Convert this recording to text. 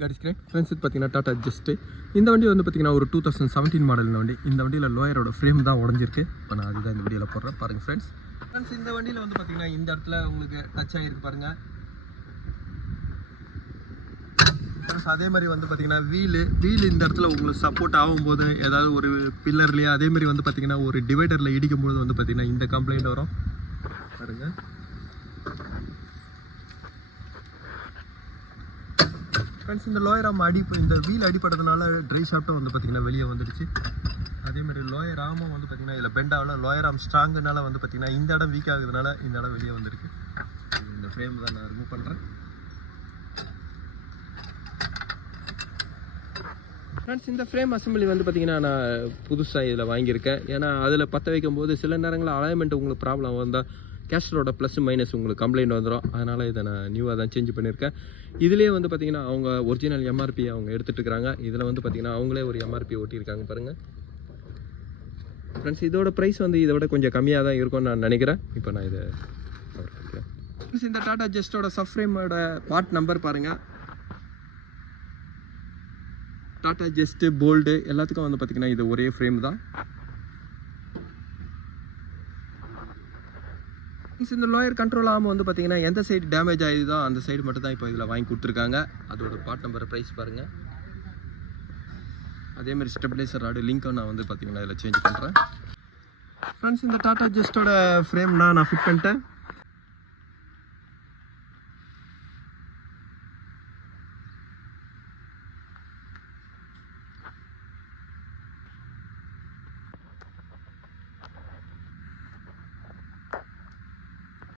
God is great friends. இது பார்த்தீங்கன்னா Tata just. இந்த வண்டி வந்து பார்த்தீங்கன்னா ஒரு 2017 மாடல் இந்த வண்டி. இந்த வண்டியில் லோயரோட ஃப்ரேம் தான் உடஞ்சிருக்கு. இப்போ நான் அதுதான் இந்த வீடியோவில் போடுறேன் பாருங்கள் ஃப்ரெண்ட்ஸ். இந்த வண்டியில் வந்து பார்த்தீங்கன்னா இந்த இடத்துல உங்களுக்கு டச் ஆகிருக்கு பாருங்கள். அதே மாதிரி வந்து பார்த்தீங்கன்னா வீல் இந்த இடத்துல உங்களுக்கு சப்போர்ட் ஆகும்போது ஏதாவது ஒரு பில்லர்லேயே அதே மாதிரி வந்து பார்த்தீங்கன்னா ஒரு டிவைடரில் இடிக்கும்போது வந்து பார்த்தீங்கன்னா இந்த கம்ப்ளைண்ட் வரும் பாருங்க. ஃப்ரெண்ட்ஸ் இந்த லோயர் ஆம் இந்த வீல் அடிப்பட்டதுனால ட்ரை ஷாஃப்ட்டும் வந்து பார்த்தீங்கன்னா வெளியே வந்துடுச்சு. அதே மாதிரி லோயர் ஆமும் வந்து பார்த்தீங்கன்னா இதில் பெண்ட் ஆகல. லோயர் ஆம் ஸ்ட்ராங்குனால வந்து பார்த்தீங்கன்னா இந்த இடம் வீக் ஆகுதுனால இந்த இடம் வெளியே வந்துருக்கு. இந்த ஃப்ரேம் தான் நான் ரிமூவ் பண்ணுறேன். ஃப்ரெண்ட்ஸ் இந்த ஃப்ரேம் அசம்பிளி வந்து பார்த்தீங்கன்னா நான் புதுசாக இதில் வாங்கியிருக்கேன். ஏன்னா அதில் பற்ற வைக்கும் போது சில நேரங்களில் அலைன்மெண்ட் உங்களுக்கு ப்ராப்ளம் வந்தால் கேஸ்டரோட ப்ளஸ் மைனஸ் உங்களுக்கு கம்ப்ளைண்ட் வந்துடும். அதனால் இதை நான் நியூவாக தான் சேஞ்ச் பண்ணியிருக்கேன். இதிலே வந்து பார்த்திங்கன்னா அவங்க ஒரிஜினல் எம்ஆர்பி அவங்க எடுத்துகிட்டு இருக்கிறாங்க. இதில் வந்து பார்த்திங்கன்னா அவங்களே ஒரு எம்ஆர்பி ஓட்டியிருக்காங்க பாருங்கள். ஃப்ரெண்ட்ஸ் இதோட ப்ரைஸ் வந்து இதை விட கொஞ்சம் கம்மியாக தான் இருக்கும்னு நான் நினைக்கிறேன். இப்போ நான் இதை ஃப்ரெண்ட்ஸ் இந்த டாடா ஜஸ்ட்டோட சப்ஃப்ரேமோட பார்ட் நம்பர் பாருங்கள். டாடா ஜஸ்ட்டு போல்டு எல்லாத்துக்கும் வந்து பார்த்திங்கன்னா இது ஒரே ஃப்ரேம் தான். இந்த லோயர் கண்ட்ரோல் ஆகாமல் வந்து பார்த்தீங்கன்னா எந்த சைடு டேமேஜ் ஆகிடுதோ அந்த சைடு மட்டும் தான் இப்போ இதில் வாங்கி கொடுத்துருக்காங்க. அதோட பார்ட் நம்பர் ப்ரைஸ் பாருங்கள். அதேமாதிரி ஸ்டெபிலைசர் ராடு லிங்க்கும் நான் வந்து பார்த்தீங்கன்னா இதில் சேஞ்ச் பண்ணுறேன். ஃப்ரெண்ட்ஸ் இந்த டாடா ஜஸ்ட்டோட ஃப்ரேம் நான் ஃபிட் பண்ணிட்டேன்.